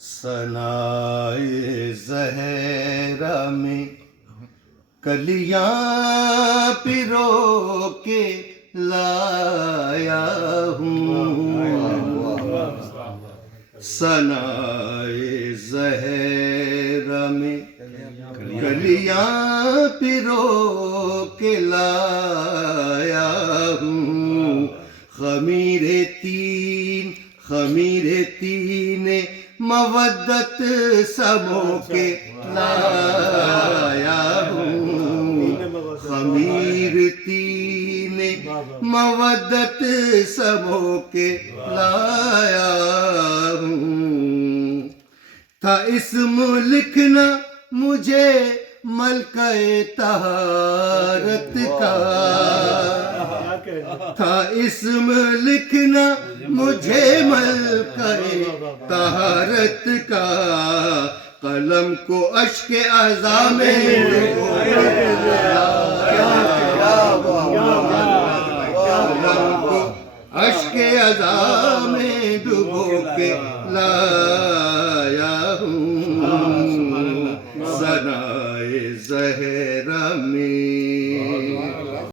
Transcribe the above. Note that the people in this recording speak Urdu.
ثنائے زہرا میں کلیاں پرو کے لایا ہوں، ثنائے زہرا میں کلیاں پرو کے لایا ہوں، خمیر تین مودت سمو کے لایا ہوں، خمیر تین مودت سمو کے لایا ہوں۔ تھا اسم لکھنا مجھے ملکہ طہارت کا، تھا اسم لکھنا مجھے ملکہ طہارت کا، قلم کو اشک اعضا میں ڈبو کے لایا، قلم کو اشک اعضا میں ڈبو کے لایا